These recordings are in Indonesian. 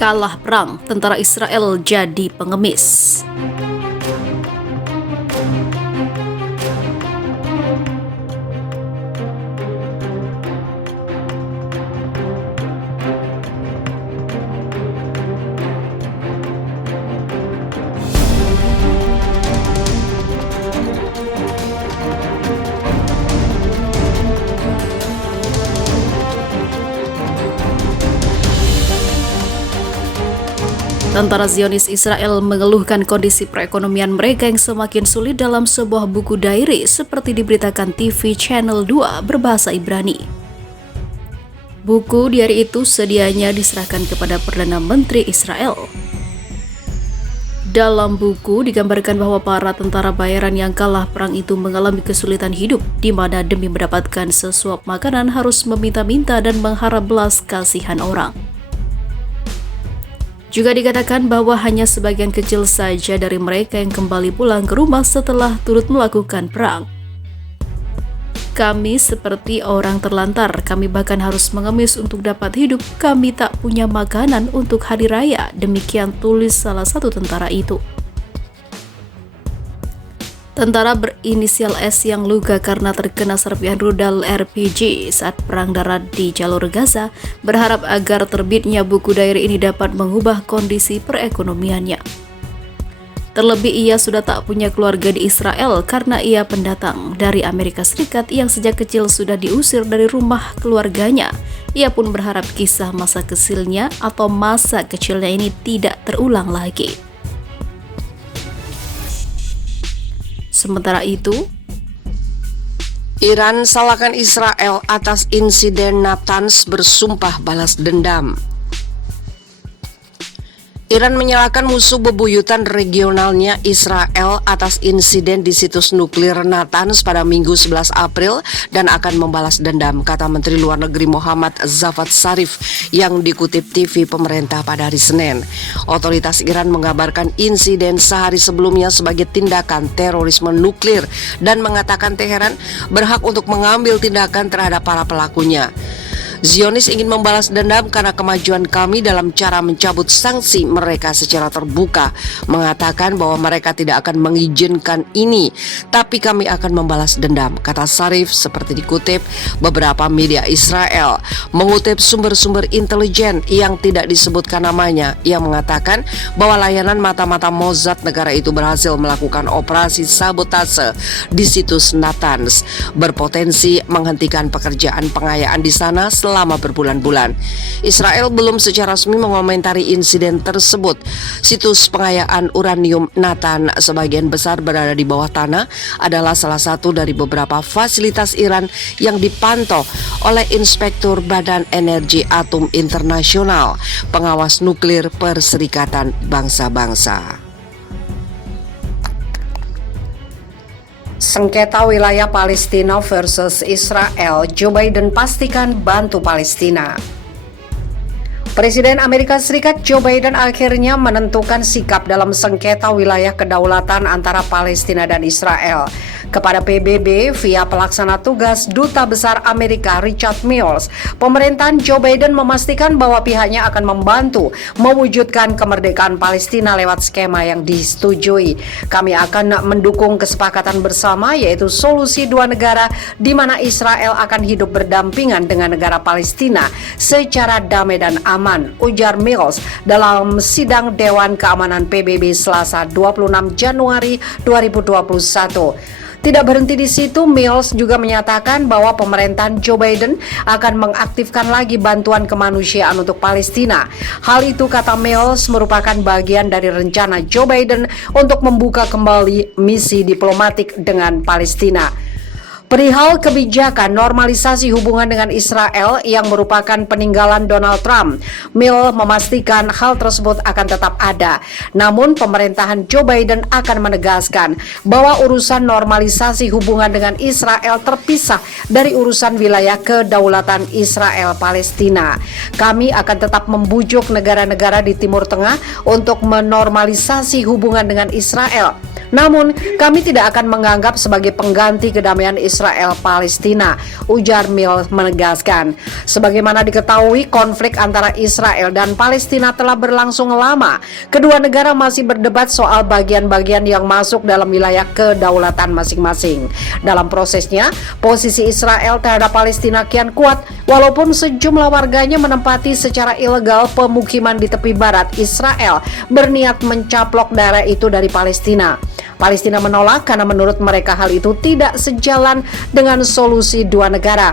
kalah perang, tentara Israel jadi pengemis. Tentara Zionis Israel mengeluhkan kondisi perekonomian mereka yang semakin sulit dalam sebuah buku diary seperti diberitakan TV Channel 2 berbahasa Ibrani. Buku diary itu sedianya diserahkan kepada Perdana Menteri Israel. Dalam buku digambarkan bahwa para tentara bayaran yang kalah perang itu mengalami kesulitan hidup, di mana demi mendapatkan sesuap makanan harus meminta-minta dan mengharap belas kasihan orang. Juga dikatakan bahwa hanya sebagian kecil saja dari mereka yang kembali pulang ke rumah setelah turut melakukan perang. Kami seperti orang terlantar, kami bahkan harus mengemis untuk dapat hidup, kami tak punya makanan untuk hari raya, demikian tulis salah satu tentara itu. Tentara berinisial S yang luka karena terkena serpihan rudal RPG saat perang darat di jalur Gaza berharap agar terbitnya buku diary ini dapat mengubah kondisi perekonomiannya. Terlebih ia sudah tak punya keluarga di Israel karena ia pendatang dari Amerika Serikat yang sejak kecil sudah diusir dari rumah keluarganya. Ia pun berharap kisah masa kecilnya atau masa kecilnya ini tidak terulang lagi. Sementara itu, Iran salahkan Israel atas insiden Natanz bersumpah balas dendam. Iran menyalahkan musuh bebuyutan regionalnya Israel atas insiden di situs nuklir Natanz pada Minggu 11 April dan akan membalas dendam, kata Menteri Luar Negeri Muhammad Javad Zarif yang dikutip TV pemerintah pada hari Senin. Otoritas Iran mengabarkan insiden sehari sebelumnya sebagai tindakan terorisme nuklir dan mengatakan Teheran berhak untuk mengambil tindakan terhadap para pelakunya. Zionis ingin membalas dendam karena kemajuan kami dalam cara mencabut sanksi mereka secara terbuka, mengatakan bahwa mereka tidak akan mengizinkan ini, tapi kami akan membalas dendam, kata Zarif seperti dikutip beberapa media Israel. Mengutip sumber-sumber intelijen yang tidak disebutkan namanya, yang mengatakan bahwa layanan mata-mata Mossad negara itu berhasil melakukan operasi sabotase di situs Natanz, berpotensi menghentikan pekerjaan pengayaan di sana selama berbulan-bulan. Israel belum secara resmi mengomentari insiden tersebut. Situs pengayaan uranium Natanz sebagian besar berada di bawah tanah adalah salah satu dari beberapa fasilitas Iran yang dipantau oleh Inspektur Badan Energi Atom Internasional, pengawas nuklir Perserikatan Bangsa-Bangsa. Sengketa wilayah Palestina versus Israel, Joe Biden pastikan bantu Palestina. Presiden Amerika Serikat Joe Biden akhirnya menentukan sikap dalam sengketa wilayah kedaulatan antara Palestina dan Israel. Kepada PBB via pelaksana tugas Duta Besar Amerika Richard Mills, pemerintahan Joe Biden memastikan bahwa pihaknya akan membantu mewujudkan kemerdekaan Palestina lewat skema yang disetujui. Kami akan mendukung kesepakatan bersama, yaitu solusi dua negara di mana Israel akan hidup berdampingan dengan negara Palestina secara damai dan aman, ujar Mills dalam sidang Dewan Keamanan PBB Selasa 26 Januari 2021. Tidak berhenti di situ, Mills juga menyatakan bahwa pemerintahan Joe Biden akan mengaktifkan lagi bantuan kemanusiaan untuk Palestina. Hal itu, kata Mills, merupakan bagian dari rencana Joe Biden untuk membuka kembali misi diplomatik dengan Palestina. Perihal kebijakan normalisasi hubungan dengan Israel yang merupakan peninggalan Donald Trump, Mills memastikan hal tersebut akan tetap ada. Namun pemerintahan Joe Biden akan menegaskan bahwa urusan normalisasi hubungan dengan Israel terpisah dari urusan wilayah kedaulatan Israel Palestina. Kami akan tetap membujuk negara-negara di Timur Tengah untuk menormalisasi hubungan dengan Israel. Namun, kami tidak akan menganggap sebagai pengganti kedamaian Israel Israel-Palestina, ujar Mill menegaskan. Sebagaimana diketahui, konflik antara Israel dan Palestina telah berlangsung lama. Kedua negara masih berdebat soal bagian-bagian yang masuk dalam wilayah kedaulatan masing-masing. Dalam prosesnya, posisi Israel terhadap Palestina kian kuat, walaupun sejumlah warganya menempati secara ilegal pemukiman di tepi barat Israel berniat mencaplok daerah itu dari Palestina. Palestina menolak karena menurut mereka hal itu tidak sejalan dengan solusi dua negara.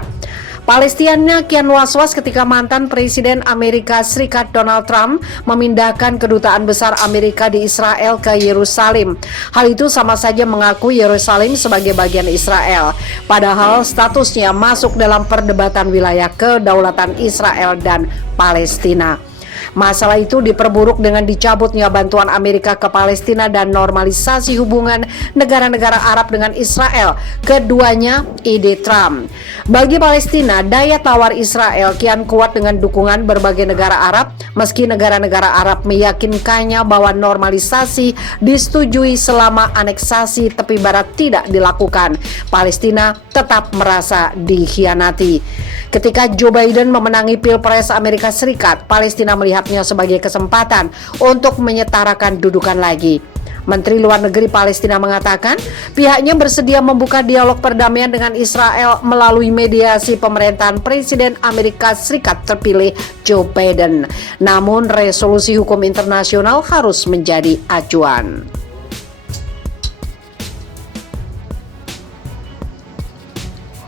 Palestina kian was-was ketika mantan Presiden Amerika Serikat Donald Trump memindahkan kedutaan besar Amerika di Israel ke Yerusalem. Hal itu sama saja mengaku Yerusalem sebagai bagian Israel, padahal statusnya masuk dalam perdebatan wilayah kedaulatan Israel dan Palestina. Masalah itu diperburuk dengan dicabutnya bantuan Amerika ke Palestina dan normalisasi hubungan negara-negara Arab dengan Israel. Keduanya ide Trump. Bagi Palestina, daya tawar Israel kian kuat dengan dukungan berbagai negara Arab, meski negara-negara Arab meyakinkannya bahwa normalisasi disetujui selama aneksasi tepi barat tidak dilakukan. Palestina tetap merasa dikhianati. Ketika Joe Biden memenangi Pilpres Amerika Serikat, Palestina melihatnya sebagai kesempatan untuk menyetarakan dudukan lagi. Menteri Luar Negeri Palestina mengatakan pihaknya bersedia membuka dialog perdamaian dengan Israel melalui mediasi pemerintahan Presiden Amerika Serikat terpilih Joe Biden. Namun resolusi hukum internasional harus menjadi acuan.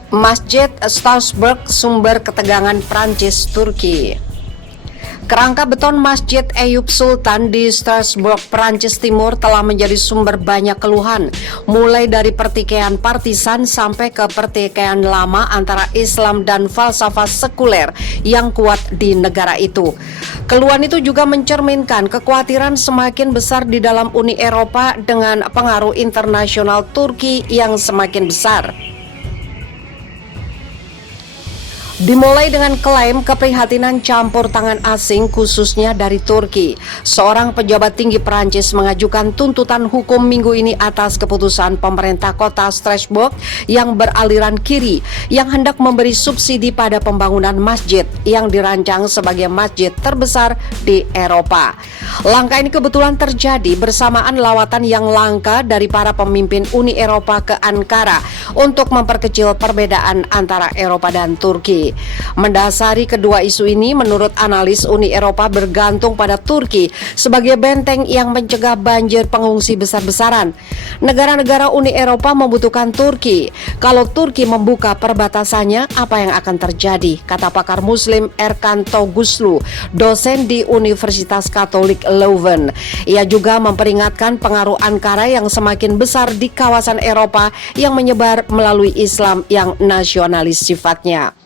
Masjid Strasbourg sumber ketegangan Prancis-Turki. Kerangka beton Masjid Eyüp Sultan di Strasbourg, Prancis Timur telah menjadi sumber banyak keluhan, mulai dari pertikaian partisan sampai ke pertikaian lama antara Islam dan falsafah sekuler yang kuat di negara itu. Keluhan itu juga mencerminkan kekhawatiran semakin besar di dalam Uni Eropa dengan pengaruh internasional Turki yang semakin besar. Dimulai dengan klaim keprihatinan campur tangan asing khususnya dari Turki. Seorang pejabat tinggi Prancis mengajukan tuntutan hukum minggu ini atas keputusan pemerintah kota Strasbourg yang beraliran kiri yang hendak memberi subsidi pada pembangunan masjid yang dirancang sebagai masjid terbesar di Eropa. Langkah ini kebetulan terjadi bersamaan lawatan yang langka dari para pemimpin Uni Eropa ke Ankara untuk memperkecil perbedaan antara Eropa dan Turki. Mendasari kedua isu ini, menurut analis Uni Eropa bergantung pada Turki sebagai benteng yang mencegah banjir pengungsi besar-besaran. Negara-negara Uni Eropa membutuhkan Turki. Kalau Turki membuka perbatasannya, apa yang akan terjadi? Kata pakar Muslim Erkan Toguslu, dosen di Universitas Katolik Leuven. Ia juga memperingatkan pengaruh Ankara yang semakin besar di kawasan Eropa yang menyebar melalui Islam yang nasionalis sifatnya.